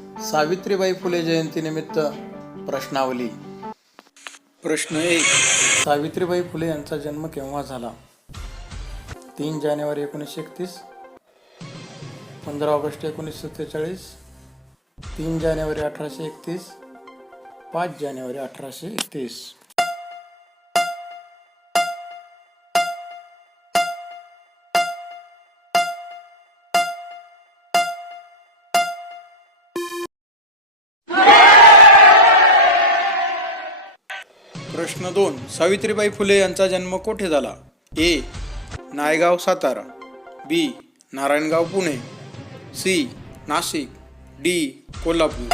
सावित्रीबाई फुले जयंतीनिमित्त प्रश्नावली. प्रश्न एक सावित्रीबाई फुले यांचा जन्म केव्हा झाला? तीन जानेवारी एकोणीसशे एकतीस पंधरा ऑगस्ट एकोणीसशे सत्तेचाळीस तीन जानेवारी अठराशे एकतीस पाच जानेवारी अठराशे एकतीस. प्रश्न दोन. सावित्रीबाई फुले यांचा जन्म कोठे झाला? A. Naigaon Satara. B. Narayangaon Pune. C. Nashik. D. Kolhapur.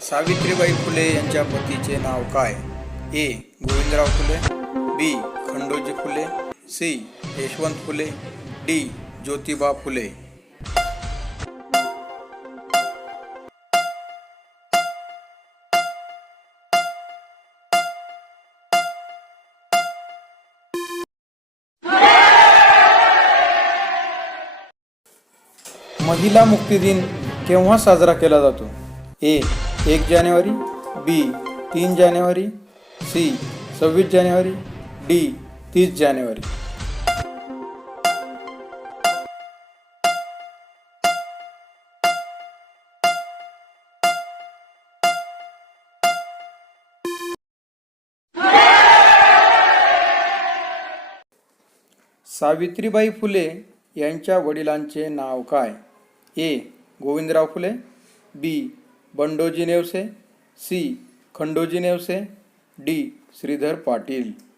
Savitribai Phule यांच्या पतीचे नाव काय? A. Govindrao Phule B. Khandoji Phule C. Yashwant Phule D. Jyotiba Phule. महिला मुक्ती दिन केव्हा साजरा केला जातो? ए. एक जानेवारी बी. तीन जानेवारी सी. सव्वीस जानेवारी डी तीस जानेवारी. सावित्रीबाई फुले यांच्या वडिलांचे नाव काय? A Govindrao Phule B Bandoji Nevse C Khandoji Nevse D Shridhar Patil.